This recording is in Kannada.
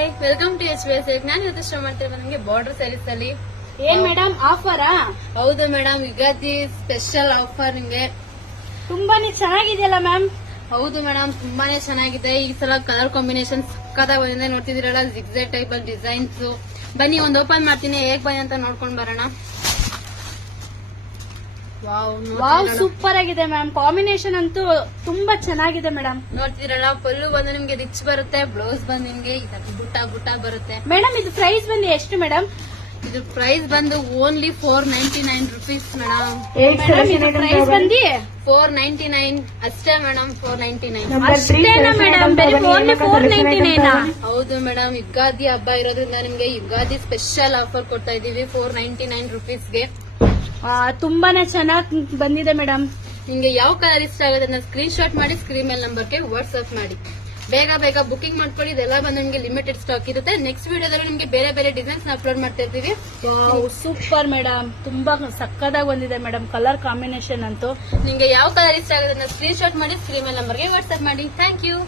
Hi, welcome to HBS. ನಾನು ಇವತ್ತು ಶೋ ಮಾಡ್ತಿರೋ ನಮಗೆ ಬಾರ್ಡರ್ ಸ್ಯಾರೀಸ್ ಅಲ್ಲಿ ಏನ್ ಮೇಡಮ್ ಆಫರಾ? ಹೌದು ಮೇಡಮ್, ಯುಗಾದಿ ಸ್ಪೆಷಲ್ ಆಫರ್ ನಿಮ್ಗೆ. ತುಂಬಾನೇ ಚೆನ್ನಾಗಿದೆಯಲ್ಲ ಮ್ಯಾಮ್. ಹೌದು ಮೇಡಮ್, ತುಂಬಾನೇ ಚೆನ್ನಾಗಿದೆ. ಈ ಸಲ ಕಲರ್ ಕಾಂಬಿನೇಷನ್ ಸಕ್ಕತ್ತಾಗಿ ಬಂದಿದೆ. ನೋಡ್ತಿದ್ದೀರಲ್ಲ, ಜಿಗ್ಜೆಟ್ ಟೈಪ್ ಅಲ್ಲಿ ಡಿಸೈನ್ಸ್. ಬನ್ನಿ ಒಂದು ಓಪನ್ ಮಾಡ್ತೀನಿ, ಹೇಗ್ ಬಂದಿ ಅಂತ ನೋಡ್ಕೊಂಡ್ ಬರೋಣ. ವಾವ್, ಸೂಪರ್ ಆಗಿದೆ ಮ್ಯಾಮ್. ಕಾಂಬಿನೇಷನ್ ಅಂತೂ ತುಂಬಾ ಚೆನ್ನಾಗಿದೆ ಮೇಡಮ್. ನೋಡ್ತಿದ್ದೀರಲ್ಲ, ಪಲ್ಲು ಬಂದು ನಿಮ್ಗೆ ರಿಚ್ ಬರುತ್ತೆ, ಬ್ಲೌಸ್ ಬಂದು ನಿಮ್ಗೆ ಗುಟ್ಟ ಬರುತ್ತೆ. ಮೇಡಮ್ ಇದು ಪ್ರೈಸ್ ಬಂದು ಎಷ್ಟು ಮೇಡಮ್? ಇದು ಪ್ರೈಸ್ ಬಂದು ಓನ್ಲಿ 499 ರುಪೀಸ್ ಮೇಡಮ್. ಪ್ರೈಸ್ ಬಂದು 499 ಅಷ್ಟೇ ಮೇಡಮ್. 499 ಅಷ್ಟೇನಾ ಮೇಡಮ್? ಬರೀ ಓನ್ಲಿ 499? ಹೌದು ಮೇಡಮ್, ಯುಗಾದಿ ಹಬ್ಬ ಇರೋದ್ರಿಂದ ನಿಮ್ಗೆ ಯುಗಾದಿ ಸ್ಪೆಷಲ್ ಆಫರ್ ಕೊಡ್ತಾ ಇದೀವಿ 499 ರುಪೀಸ್ಗೆ. ತುಂಬಾನೇ ಚೆನ್ನಾಗಿ ಬಂದಿದೆ ಮೇಡಮ್. ನಿಮ್ಗೆ ಯಾವ ಕಲರ್ ಇಷ್ಟ ಆಗುತ್ತೆ ಅದನ್ನ ಸ್ಕ್ರೀನ್ ಶಾಟ್ ಮಾಡಿ ಸ್ಕ್ರೀನ್ ಮೇಲ್ ನಂಬರ್ಗೆ ವಾಟ್ಸ್ಆಪ್ ಮಾಡಿ. ಬೇಗ ಬುಕಿಂಗ್ ಮಾಡ್ಕೊಳ್ಳಿ. ಇದೆಲ್ಲ ಬಂದು ನಿಮ್ಗೆ ಲಿಮಿಟೆಡ್ ಸ್ಟಾಕ್ ಇರುತ್ತೆ. ನೆಕ್ಸ್ಟ್ ವಿಡಿಯೋದಲ್ಲಿ ನಿಮ್ಗೆ ಬೇರೆ ಡಿಸೈನ್ಸ್ ಅಪ್ಲೋಡ್ ಮಾಡ್ತಾ ಇರ್ತೀವಿ. ಸೂಪರ್ ಮೇಡಮ್, ತುಂಬಾ ಸಕ್ಕದಾಗಿ ಬಂದಿದೆ ಮೇಡಮ್. ಕಲರ್ ಕಾಂಬಿನೇಷನ್ ಅಂತೂ ನಿಮ್ಗೆ ಯಾವ ಕಲರ್ ಇಷ್ಟ ಆಗುತ್ತೆ ಅದನ್ನ ಸ್ಕ್ರೀನ್ ಶಾಟ್ ಮಾಡಿ ಸ್ಕ್ರೀನ್ ಮೇಲ್ ನಂಬರ್ಗೆ ವಾಟ್ಸ್ಆಪ್ ಮಾಡಿ. Thank you.